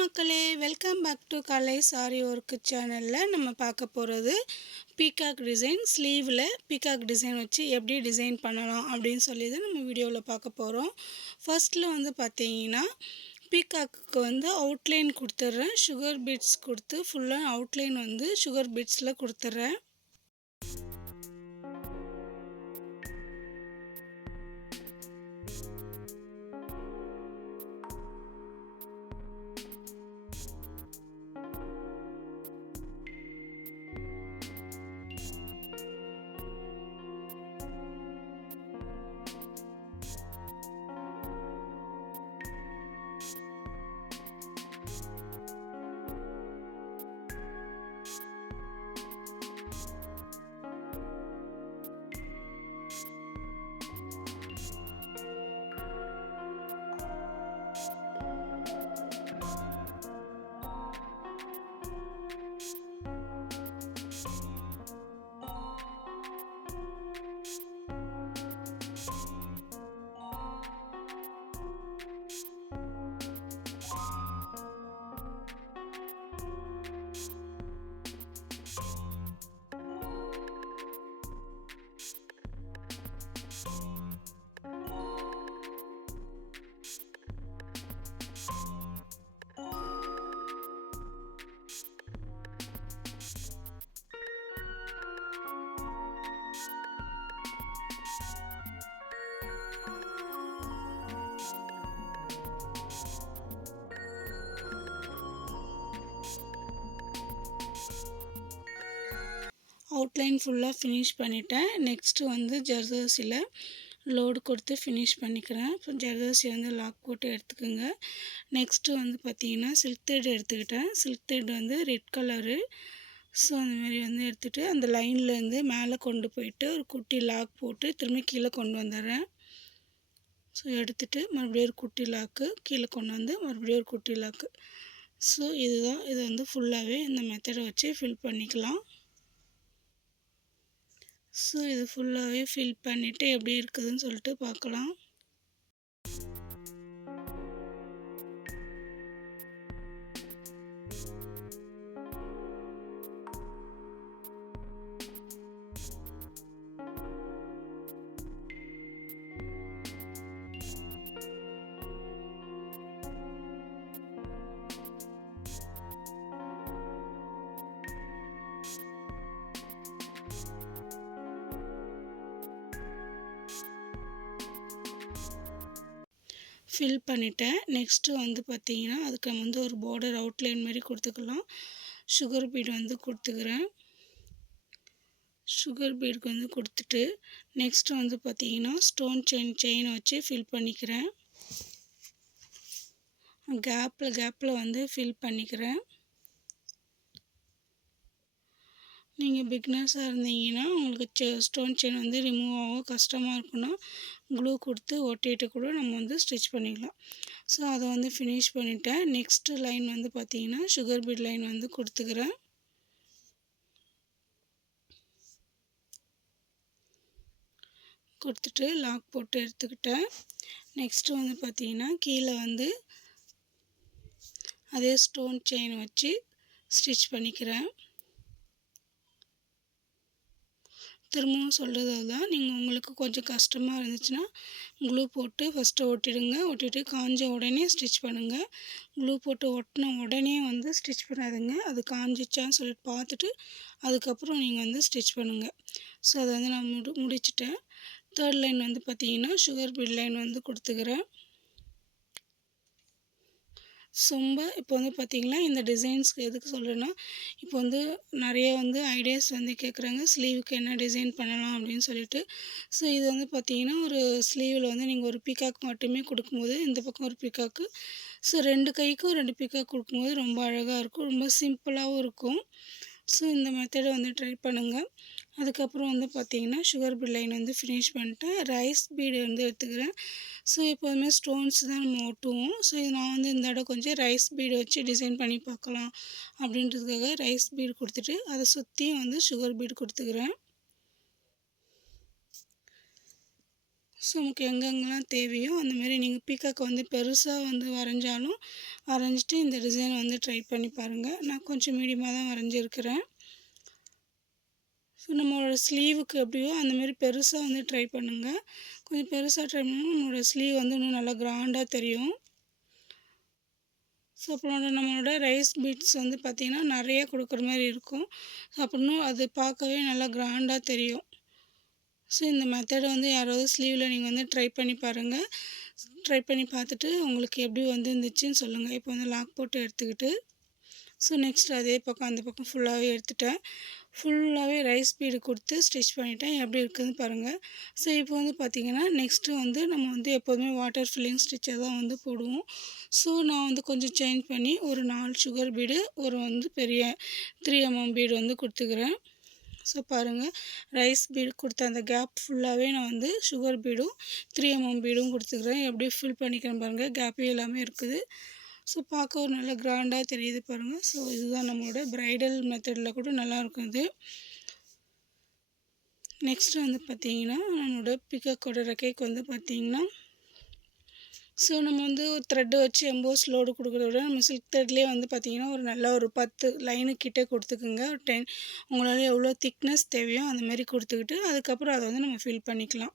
மக்களே, welcome back to கலை sari work சேனலில் நம்ம பார்க்க போகிறது பீகாக் டிசைன். ஸ்லீவில் பீகாக் டிசைன் வச்சு எப்படி டிசைன் பண்ணலாம் அப்படின்னு சொல்லி தான் நம்ம வீடியோவில் பார்க்க போகிறோம். ஃபர்ஸ்ட்டில் வந்து பார்த்தீங்கன்னா பீகாக்கு வந்து அவுட்லைன் கொடுத்துட்றேன். சுகர் பீட்ஸ் கொடுத்து ஃபுல்லாக அவுட்லைன் வந்து சுகர் பீட்ஸில் கொடுத்துட்றேன். அவுட்லைன் ஃபுல்லாக ஃபினிஷ் பண்ணிட்டேன். நெக்ஸ்ட்டு வந்து ஜர்தோசியில் லோடு கொடுத்து ஃபினிஷ் பண்ணிக்கிறேன். இப்போ ஜர்தோசி வந்து லாக் போட்டு எடுத்துக்கோங்க. நெக்ஸ்ட்டு வந்து பார்த்திங்கன்னா சில்க் த்ரெட் எடுத்துக்கிட்டேன். சில்க் த்ரெட் வந்து ரெட் கலரு. ஸோ அந்தமாரி வந்து எடுத்துகிட்டு அந்த லைன்லேருந்து மேலே கொண்டு போயிட்டு ஒரு குட்டி லாக் போட்டு திரும்பி கீழே கொண்டு வந்துடுறேன். ஸோ எடுத்துகிட்டு மறுபடியும் ஒரு குட்டி லாக்கு கீழே கொண்டு வந்து மறுபடியும் ஒரு குட்டி லாக்கு. ஸோ இதுதான், இது வந்து ஃபுல்லாகவே இந்த மெத்தடை வச்சு ஃபில் பண்ணிக்கலாம். ஸோ இது ஃபுல்லாகவே ஃபில் பண்ணிவிட்டு எப்படி இருக்குதுன்னு சொல்லிட்டு பார்க்கலாம். ஃபில் பண்ணிட்டேன். நெக்ஸ்ட்டு வந்து பார்த்திங்கன்னா அதுக்கு நம்ம வந்து ஒரு பார்டர் அவுட்லைன் மாதிரி கொடுத்துக்கலாம். சுகர் பீட் வந்து கொடுத்துக்கிறேன். சுகர் பீடுக்கு வந்து கொடுத்துட்டு நெக்ஸ்ட்டு வந்து பார்த்திங்கன்னா ஸ்டோன் செயின் வச்சு ஃபில் பண்ணிக்கிறேன். கேப்பில் வந்து ஃபில் பண்ணிக்கிறேன். நீங்கள் பிகினர்ஸாக இருந்தீங்கன்னா உங்களுக்கு ஸ்டோன் செயின் வந்து ரிமூவ் ஆக கஷ்டமாக இருக்குன்னா க்ளூ கொடுத்து ஒட்டிட்டு கூட நம்ம வந்து ஸ்டிச் பண்ணிக்கலாம். ஸோ அதை வந்து ஃபினிஷ் பண்ணிவிட்டேன். நெக்ஸ்ட்டு லைன் வந்து பார்த்திங்கன்னா சுகர் பீட் லைன் வந்து கொடுத்துக்கிறேன். கொடுத்துட்டு லாக் போட்டு எடுத்துக்கிட்டேன். நெக்ஸ்ட்டு வந்து பார்த்திங்கன்னா கீழே வந்து அதே ஸ்டோன் செயின் வச்சு ஸ்டிச் பண்ணிக்கிறேன். திரும்பவும் சொல்கிறது தான், நீங்கள் உங்களுக்கு கொஞ்சம் கஷ்டமாக இருந்துச்சுன்னா க்ளூ போட்டு ஃபஸ்ட்டு ஒட்டிடுங்க. ஒட்டிட்டு காஞ்ச உடனே ஸ்டிச் பண்ணுங்கள். க்ளூ போட்டு ஒட்டின உடனே வந்து ஸ்டிச் பண்ணாதுங்க. அது காஞ்சிச்சான்னு சொல்லிட்டு பார்த்துட்டு அதுக்கப்புறம் நீங்கள் வந்து ஸ்டிச் பண்ணுங்கள். ஸோ அதை வந்து நான் முடிச்சிட்டேன். தேர்ட் லைன் வந்து பார்த்திங்கன்னா சுகர் பீட் லைன் வந்து கொடுத்துக்கிறேன். ரொம்ப இப்போ வந்து பார்த்திங்கன்னா இந்த டிசைன்ஸ்க்கு எதுக்கு சொல்கிறேன்னா, இப்போ வந்து நிறைய வந்து ஐடியாஸ் வந்து கேட்குறாங்க ஸ்லீவுக்கு என்ன டிசைன் பண்ணலாம் அப்படின்னு சொல்லிட்டு. ஸோ இது வந்து பார்த்திங்கன்னா ஒரு ஸ்லீவில் வந்து நீங்கள் ஒரு பீகாக் மட்டுமே கொடுக்கும்போது இந்த பக்கம் ஒரு பீகாக்கு, ஸோ 2 கைக்கும் 2 பீகாக் கொடுக்கும்போது ரொம்ப அழகாக இருக்கும், ரொம்ப சிம்பிளாகவும் இருக்கும். ஸோ இந்த மெத்தடை வந்து ட்ரை பண்ணுங்கள். அதுக்கப்புறம் வந்து பார்த்திங்கன்னா சுகர் பீட் லைன் வந்து ஃபினிஷ் பண்ணிட்டேன். ரைஸ் பீடு வந்து எடுத்துக்கிறேன். ஸோ எப்போதுமே ஸ்டோன்ஸ் தான் நம்ம ஒட்டுவோம். ஸோ இது நான் வந்து இந்த தடவை கொஞ்சம் ரைஸ் பீடு வச்சு டிசைன் பண்ணி பார்க்கலாம் அப்படின்றதுக்காக ரைஸ் பீடு கொடுத்துட்டு அதை சுற்றியும் வந்து சுகர் பீடு கொடுத்துக்கிறேன். ஸோ நமக்கு எங்கெங்கெல்லாம் தேவையோ அந்தமாரி நீங்கள் பீகாக் வந்து பெருசாக வந்து வரைஞ்சாலும் வரைஞ்சிட்டு இந்த டிசைன் வந்து ட்ரை பண்ணி பாருங்கள். நான் கொஞ்சம் மீடியமாக தான் வரைஞ்சிருக்கிறேன். ஸோ நம்மளோட ஸ்லீவுக்கு எப்படியோ அந்தமாரி பெருசாக வந்து ட்ரை பண்ணுங்கள். கொஞ்சம் பெருசாக ட்ரை பண்ணால் நம்மளோட ஸ்லீவ் வந்து இன்னும் நல்லா கிராண்டாக தெரியும். ஸோ அப்புறம் நம்மளோட ரைஸ் பீட்ஸ் வந்து பார்த்திங்கன்னா நிறைய கொடுக்குற மாதிரி இருக்கும். ஸோ அப்படின்னா அது பார்க்கவே நல்லா கிராண்டாக தெரியும். ஸோ இந்த மெத்தடை வந்து யாராவது ஸ்லீவில் நீங்கள் வந்து ட்ரை பண்ணி பாருங்கள். ட்ரை பண்ணி பார்த்துட்டு உங்களுக்கு எப்படி வந்து இருந்துச்சுன்னு சொல்லுங்கள். இப்போ வந்து லாக் போட்டு எடுத்துக்கிட்டு ஸோ நெக்ஸ்ட் அதே பக்கம் அந்த பக்கம் ஃபுல்லாகவே எடுத்துட்டேன். ஃபுல்லாகவே ரைஸ் பீடு கொடுத்து ஸ்டிச் பண்ணிட்டேன். எப்படி இருக்குதுன்னு பாருங்கள். ஸோ இப்போ வந்து பார்த்திங்கன்னா நெக்ஸ்ட்டு வந்து நம்ம வந்து எப்போதுமே வாட்டர் ஃபில்லிங் ஸ்டிச்சை தான் வந்து போடுவோம். ஸோ நான் வந்து கொஞ்சம் சேஞ்ச் பண்ணி ஒரு 4 சுகர் பீடு, ஒரு வந்து பெரிய 3 mm பீடு வந்து கொடுத்துக்கிறேன். ஸோ பாருங்கள், ரைஸ் பீடு கொடுத்த அந்த கேப் ஃபுல்லாகவே நான் வந்து சுகர் பீடும் 3 mm பீடும் கொடுத்துக்கிறேன். எப்படி ஃபில் பண்ணிக்கிறேன் பாருங்கள், கேப்பே எல்லாமே இருக்குது. ஸோ பார்க்க ஒரு நல்ல கிராண்டாக தெரியுது பாருங்கள். ஸோ இதுதான் நம்மளோட ப்ரைடல் மெத்தடில் கூட நல்லாயிருக்கும் இது. நெக்ஸ்ட்டு வந்து பார்த்திங்கன்னா நம்மளோட பீகாக்கோட ரெக்கைக்கு வந்து பார்த்திங்கன்னா ஸோ நம்ம வந்து ஒரு த்ரெட்டு வச்சு எம்போஸ் லோடு கொடுக்குறத விட நம்ம சில்க் த்ரெட்லேயே வந்து பார்த்திங்கன்னா ஒரு நல்ல ஒரு 10 லைனுக்கிட்டே கொடுத்துக்குங்க. ஒரு 10 உங்களால் எவ்வளோ திக்னஸ் தேவையோ அந்தமாரி கொடுத்துக்கிட்டு அதுக்கப்புறம் அதை வந்து நம்ம ஃபில் பண்ணிக்கலாம்.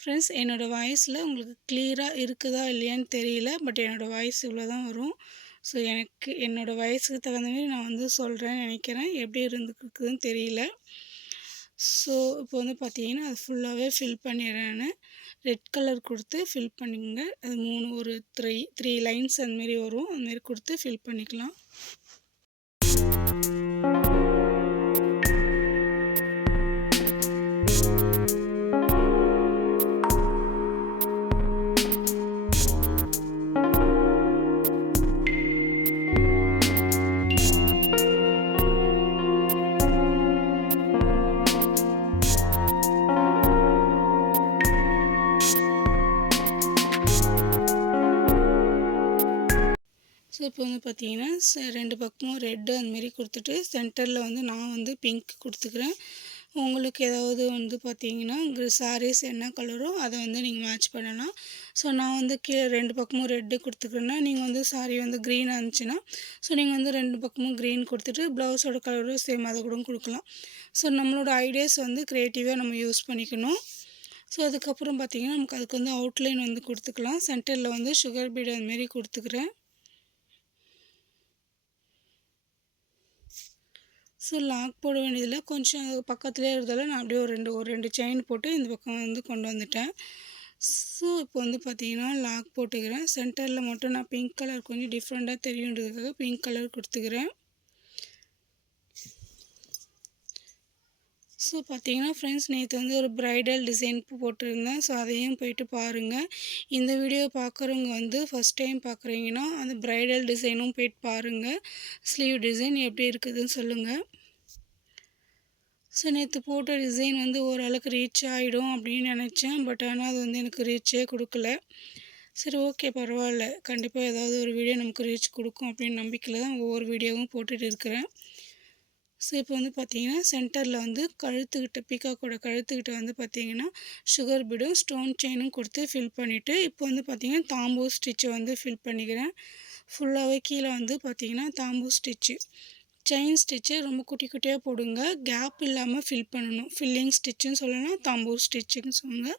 ஃப்ரெண்ட்ஸ், என்னோடய வாய்ஸில் உங்களுக்கு கிளியராக இருக்குதா இல்லையான்னு தெரியல. பட் என்னோடய வாய்ஸ் இவ்வளோ தான் வரும். ஸோ எனக்கு என்னோடய வயசுக்கு தகுந்த மாதிரி நான் வந்து சொல்கிறேன்னு நினைக்கிறேன். எப்படி இருந்துக்குதுன்னு தெரியல. ஸோ இப்போ வந்து பார்த்திங்கன்னா அது ஃபுல்லாகவே ஃபில் பண்ணிடுறேன். நான் ரெட் கலர் கொடுத்து ஃபில் பண்ணிங்க. அது 3 ஒரு 3 லைன்ஸ் அந்தமாரி வரும். அதுமாரி கொடுத்து ஃபில் பண்ணிக்கலாம். ஸோ இப்போ வந்து பார்த்திங்கன்னா 2 பக்கமும் ரெட்டு அந்தமாரி கொடுத்துட்டு சென்டரில் வந்து நான் வந்து பிங்க் கொடுத்துக்கிறேன். உங்களுக்கு ஏதாவது வந்து பார்த்திங்கன்னா சாரீஸ் என்ன கலரோ அதை வந்து நீங்கள் மேட்ச் பண்ணலாம். ஸோ நான் வந்து கீழே 2 பக்கமும் ரெட்டு கொடுத்துக்கிறேன்னா நீங்கள் வந்து சாரீ வந்து க்ரீனாக இருந்துச்சுன்னா ஸோ நீங்கள் வந்து 2 பக்கமும் க்ரீன் கொடுத்துட்டு ப்ளவுஸோட கலரும் சேம் அதை கூட கொடுக்கலாம். ஸோ நம்மளோட ஐடியாஸ் வந்து க்ரியேட்டிவாக நம்ம யூஸ் பண்ணிக்கணும். ஸோ அதுக்கப்புறம் பார்த்திங்கன்னா நமக்கு அதுக்கு வந்து அவுட்லைன் வந்து கொடுத்துக்கலாம். சென்டரில் வந்து சுகர் பீடு அதுமாரி கொடுத்துக்கிறேன். ஸோ லாக் போட வேண்டியதில்லை, கொஞ்சம் பக்கத்துலேயே இருக்கிறதால நான் அப்படியே ஒரு ரெண்டு செயின் போட்டு இந்த பக்கம் வந்து கொண்டு வந்துட்டேன். ஸோ இப்போ வந்து பார்த்திங்கன்னா லாக் போட்டுக்கிறேன். சென்டரில் மட்டும் நான் பிங்க் கலர் கொஞ்சம் டிஃப்ரெண்ட்டாக தெரியுன்றதுக்காக பிங்க் கலர் கொடுத்துக்கிறேன். ஸோ பார்த்திங்கன்னா ஃப்ரெண்ட்ஸ், நேற்று வந்து ஒரு ப்ரைடல் டிசைன் போட்டிருந்தேன். ஸோ அதையும் போயிட்டு பாருங்கள். இந்த வீடியோ பார்க்குறவங்க வந்து ஃபஸ்ட் டைம் பார்க்குறீங்கன்னா அந்த ப்ரைடல் டிசைனும் போயிட்டு பாருங்கள். ஸ்லீவ் டிசைன் எப்படி இருக்குதுன்னு சொல்லுங்கள். ஸோ நேற்று போட்ட டிசைன் வந்து ஓரளவுக்கு ரீச் ஆகிடும் அப்படின்னு நினச்சேன். பட் ஆனால் அது வந்து எனக்கு ரீச்சே கொடுக்கல. சரி, ஓகே, பரவாயில்ல, கண்டிப்பாக ஏதாவது ஒரு வீடியோ நமக்கு ரீச் கொடுக்கும் அப்படின்னு நம்பிக்கையில் தான் ஒவ்வொரு வீடியோவும் போட்டுட்டு இருக்கிறேன். ஸோ இப்போ வந்து பார்த்திங்கன்னா சென்டரில் வந்து கழுத்துக்கிட்ட பீகாக்கோட கழுத்துக்கிட்ட வந்து பார்த்திங்கன்னா சுகர் பீடும் ஸ்டோன் செயினும் கொடுத்து ஃபில் பண்ணிவிட்டு இப்போ வந்து பார்த்திங்கன்னா தாம்பூ ஸ்டிச்சை வந்து ஃபில் பண்ணிக்கிறேன். ஃபுல்லாகவே கீழே வந்து பார்த்திங்கன்னா தாம்பூ ஸ்டிச்சு, செயின் ஸ்டிச்சு ரொம்ப குட்டி குட்டியாக போடுங்க. கேப் இல்லாமல் ஃபில் பண்ணணும். ஃபில்லிங் ஸ்டிச்சுன்னு சொல்லலாம், தாம்பூ ஸ்டிச்சுன்னு சொல்லுங்க.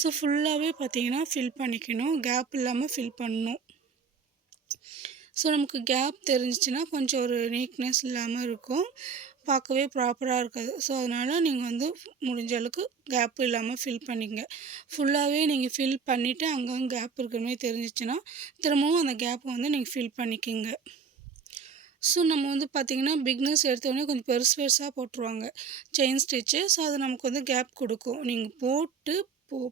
ஸோ ஃபுல்லாகவே பார்த்திங்கன்னா ஃபில் பண்ணிக்கணும், கேப் இல்லாமல் ஃபில் பண்ணணும். ஸோ நமக்கு கேப் தெரிஞ்சிச்சுன்னா கொஞ்சம் ஒரு நீட்னஸ் இல்லாமல் இருக்கும், பார்க்கவே ப்ராப்பராக இருக்காது. ஸோ அதனால் நீங்கள் வந்து முடிஞ்ச அளவுக்கு கேப் இல்லாமல் ஃபில் பண்ணிக்கங்க. ஃபுல்லாகவே நீங்கள் ஃபில் பண்ணிவிட்டு அங்கங்கே கேப் இருக்கிற மாதிரி தெரிஞ்சிச்சுன்னா திரும்பவும் அந்த கேப்பை வந்து நீங்கள் ஃபில் பண்ணிக்கோங்க. ஸோ நம்ம வந்து பார்த்திங்கன்னா பிக்னஸ் எடுத்தோடனே கொஞ்சம் பெருசாக போட்டுருவாங்க செயின் ஸ்டிச்சு. ஸோ அது நமக்கு வந்து கேப் கொடுக்கும். நீங்கள் போட்டு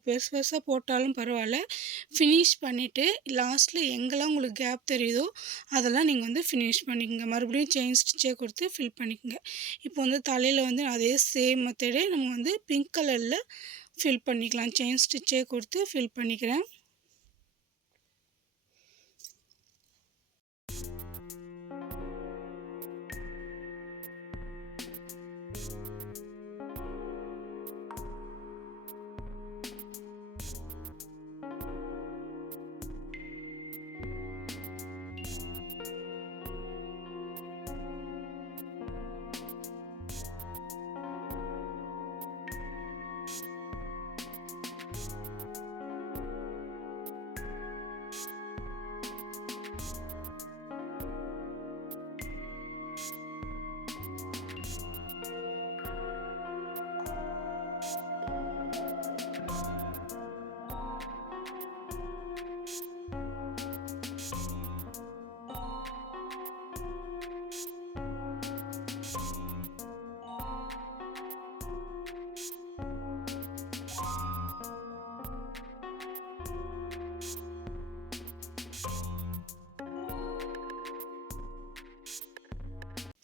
பெருசாக போட்டாலும் பரவாயில்ல, ஃபினிஷ் பண்ணிவிட்டு லாஸ்ட்டில் எங்கெல்லாம் உங்களுக்கு கேப் தெரியுதோ அதெல்லாம் நீங்கள் வந்து ஃபினிஷ் பண்ணிக்கோங்க. மறுபடியும் செயின் ஸ்டிச்சே கொடுத்து ஃபில் பண்ணிக்கோங்க. இப்போ வந்து தலையில் வந்து அதே சேம் மெத்தடே நம்ம வந்து பிங்க் கலரில் ஃபில் பண்ணிக்கலாம். செயின் ஸ்டிச்சே கொடுத்து ஃபில் பண்ணிக்கிறேன்.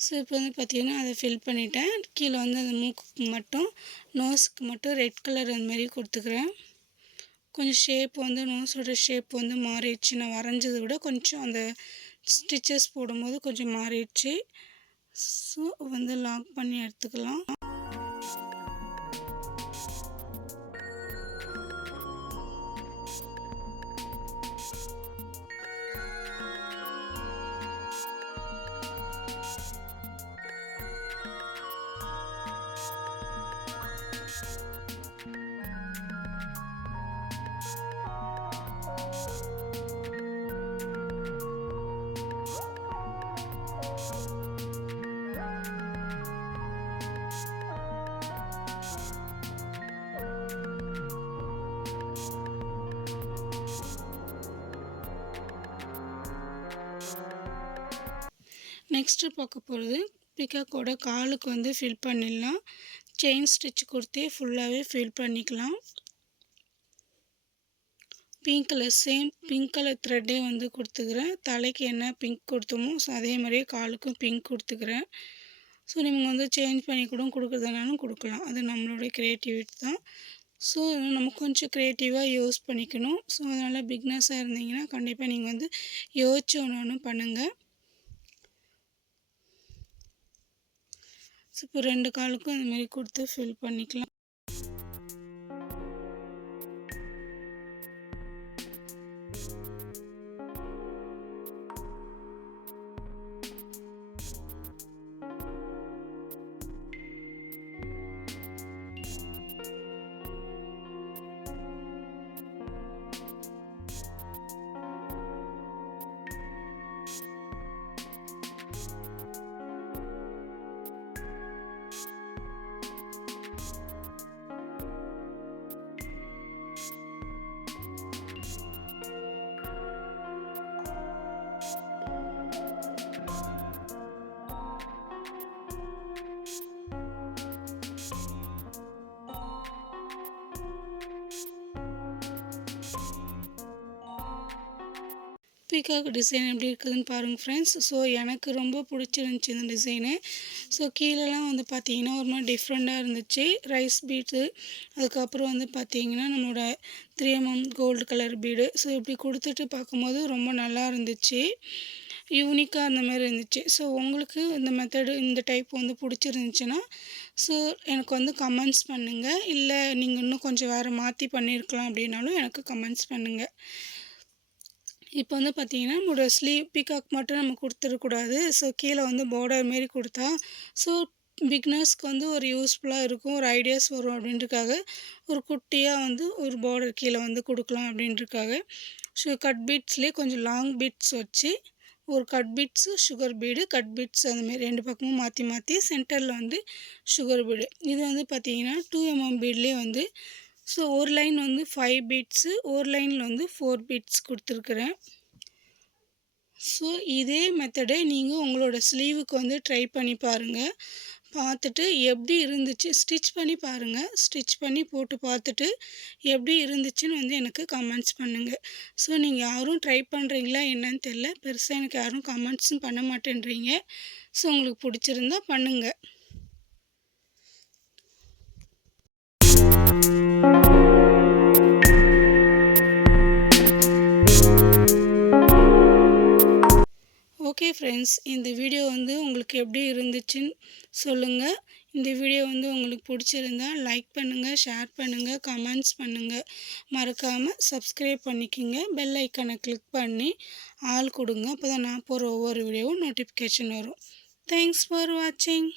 ஸோ இப்போ வந்து பார்த்திங்கன்னா அதை ஃபில் பண்ணிட்டேன். கீழே வந்து அந்த மூக்குக்கு மட்டும் நோஸுக்கு மட்டும் ரெட் கலர் அந்த மாதிரி கொடுத்துக்கிறேன். கொஞ்சம் ஷேப் வந்து நோஸோட ஷேப் வந்து மாறிடுச்சு. நான் வரைஞ்சதை விட கொஞ்சம் அந்த ஸ்டிச்சஸ் போடும்போது கொஞ்சம் மாறிடுச்சு. ஸோ வந்து லாக் பண்ணி எடுத்துக்கலாம். நெக்ஸ்ட்டு பார்க்க போகிறது பீகாக்கோட காலுக்கு வந்து ஃபில் பண்ணிடலாம். செயின் ஸ்டிச் கொடுத்தே ஃபுல்லாகவே ஃபில் பண்ணிக்கலாம். Pink colour same pink colour த்ரெட்டே வந்து கொடுத்துக்கிறேன். தலைக்கு என்ன பிங்க் கொடுத்தோமோ ஸோ அதே மாதிரியே காலுக்கும் பிங்க் கொடுத்துக்கிறேன். ஸோ நீங்கள் வந்து சேஞ்ச் பண்ணி கூட கொடுக்குறதுனாலும் கொடுக்கலாம். அது நம்மளுடைய க்ரியேட்டிவிட்டி தான். ஸோ நம்ம கொஞ்சம் க்ரியேட்டிவாக யூஸ் பண்ணிக்கணும். ஸோ அதனால் பிக்னஸாக இருந்தீங்கன்னா கண்டிப்பாக நீங்கள் வந்து யோசிச்சு ஒன்று பண்ணுங்கள். ஸோ இப்போ 2 காலுக்கும் இந்தமாரி கொடுத்து ஃபில் பண்ணிக்கலாம். பீகாக் டிசைன் எப்படி இருக்குதுன்னு பாருங்கள் ஃப்ரெண்ட்ஸ். ஸோ எனக்கு ரொம்ப பிடிச்சிருந்துச்சி இந்த டிசைனு. ஸோ கீழெலாம் வந்து பார்த்திங்கன்னா ஒரு மாதிரி டிஃப்ரெண்ட்டாக இருந்துச்சு. ரைஸ் பீட்ஸு, அதுக்கப்புறம் வந்து பார்த்திங்கன்னா நம்மளோட 3mm gold colour bead. So இப்படி கொடுத்துட்டு பார்க்கும்போது ரொம்ப நல்லா இருந்துச்சு, யூனிக்காக அந்த மாதிரி இருந்துச்சு. ஸோ உங்களுக்கு இந்த மெத்தடு இந்த டைப் வந்து பிடிச்சிருந்துச்சின்னா ஸோ எனக்கு வந்து கமெண்ட்ஸ் பண்ணுங்கள். இல்லை நீங்கள் இன்னும் கொஞ்சம் வேறு மாற்றி பண்ணியிருக்கலாம் அப்படின்னாலும் எனக்கு கமெண்ட்ஸ் பண்ணுங்கள். இப்போ வந்து பார்த்திங்கன்னா நம்மளோட ஸ்லீவ் பீகாக் மட்டும் நம்ம கொடுத்துடக்கூடாது. ஸோ கீழே வந்து பார்டர் மாரி கொடுத்தா ஸோ பிகினர்ஸ்க்கு வந்து ஒரு யூஸ்ஃபுல்லாக இருக்கும், ஒரு ஐடியாஸ் வரும் அப்படின்றதுக்காக ஒரு குட்டியாக வந்து ஒரு பார்டர் கீழே வந்து கொடுக்கலாம் அப்படின்றதுக்காக ஸோ கட் பீட்ஸ்லேயே கொஞ்சம் லாங் பீட்ஸ் வச்சு ஒரு cut beads sugar bead, cut beads அந்தமாரி 2 பக்கமும் மாற்றி மாற்றி சென்டரில் வந்து சுகர் பீடு. இது வந்து பார்த்திங்கன்னா 2mm பீட்லேயே வந்து ஸோ ஒரு லைன் வந்து 5 பீட்ஸு, ஒரு லைனில் வந்து 4 பீட்ஸ் கொடுத்துருக்குறேன். ஸோ இதே மெத்தடை நீங்கள் உங்களோட ஸ்லீவுக்கு வந்து ட்ரை பண்ணி பாருங்கள். பார்த்துட்டு எப்படி இருந்துச்சு ஸ்டிச் பண்ணி பாருங்கள். ஸ்டிச் பண்ணி போட்டு பார்த்துட்டு எப்படி இருந்துச்சுன்னு வந்து எனக்கு கமெண்ட்ஸ் பண்ணுங்கள். ஸோ நீங்கள் யாரும் ட்ரை பண்ணுறீங்களா என்னன்னு தெரில, பெருசாக எனக்கு யாரும் கமெண்ட்ஸும் பண்ண மாட்டேன்றீங்க. ஸோ உங்களுக்கு பிடிச்சிருந்தா பண்ணுங்கள். ஓகே ஃப்ரெண்ட்ஸ், இந்த வீடியோ வந்து உங்களுக்கு எப்படி இருந்துச்சுன்னு சொல்லுங்கள். இந்த வீடியோ வந்து உங்களுக்கு பிடிச்சிருந்தா லைக் பண்ணுங்கள், ஷேர் பண்ணுங்கள், கமெண்ட்ஸ் பண்ணுங்கள். மறக்காமல் சப்ஸ்கிரைப் பண்ணிக்கோங்க. பெல் ஐக்கானை கிளிக் பண்ணி ஆல் கொடுங்க. அப்போ தான் நான் போகிற ஒவ்வொரு வீடியோவும் நோட்டிஃபிகேஷன் வரும். தேங்க்ஸ் ஃபார் வாட்சிங்.